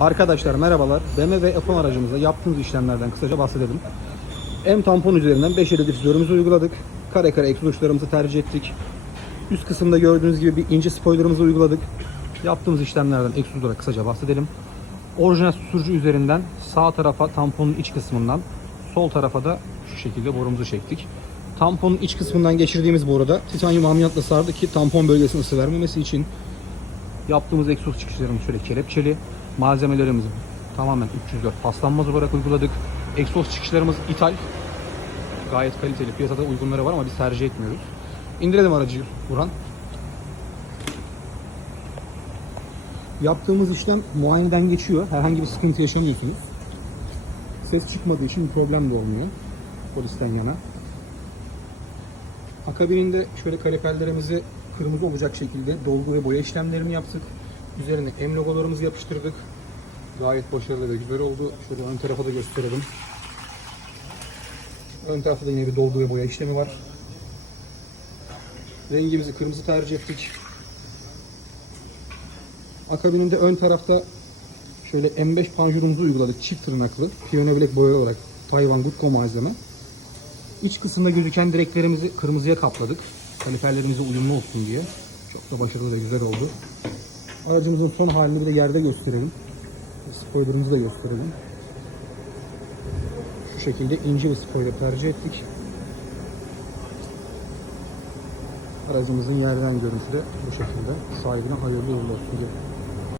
Arkadaşlar merhabalar. BMW F10 aracımıza yaptığımız işlemlerden kısaca bahsedelim. M tampon üzerinden 5 adet difüzörümüzü uyguladık. Kare kare egzoz uçlarımızı tercih ettik. Üst kısımda gördüğünüz gibi bir ince spoilerımızı uyguladık. Yaptığımız işlemlerden egzozlara kısaca bahsedelim. Orijinal susturucu üzerinden sağ tarafa tamponun iç kısmından, sol tarafa da şu şekilde borumuzu çektik. Tamponun iç kısmından geçirdiğimiz bu arada titanyum amyantla sardık ki tampon bölgesine ısı vermemesi için Yaptığımız egzoz çıkışlarımız şöyle kelepçeli. Malzemelerimizi tamamen 304 paslanmaz olarak uyguladık. Egzoz çıkışlarımız ithal. Gayet kaliteli. Piyasada uygunları var ama biz tercih etmiyoruz. İndirelim aracı Burhan. Yaptığımız işlem muayeneden geçiyor. Herhangi bir sıkıntı yaşamıyorsunuz. Ses çıkmadığı için problem de olmuyor. Polisten yana. Akabininde şöyle kaliperlerimizi kırmızı olacak şekilde dolgu ve boya işlemlerini yaptık. Üzerine M logolarımızı yapıştırdık. Gayet başarılı ve güzel oldu. Şöyle ön tarafa da gösterelim. Ön tarafta da yine bir dolgu ve boya işlemi var. Rengimizi kırmızı tercih ettik. Akabininde ön tarafta şöyle M5 panjurumuzu uyguladık. Çift tırnaklı. Piyano Black boyalı olarak Tayvan Goodco malzeme. İç kısımda gözüken direklerimizi kırmızıya kapladık. Kaliperlerimize uyumlu olsun diye. Çok da başarılı ve güzel oldu. Aracımızın son halini bir de yerde gösterelim. Spoilerımızı da gösterelim. Şu şekilde ince bir spoiler tercih ettik. Aracımızın yerden görüntüsü de bu şekilde. Sahibine hayırlı uğurlu olsun diye.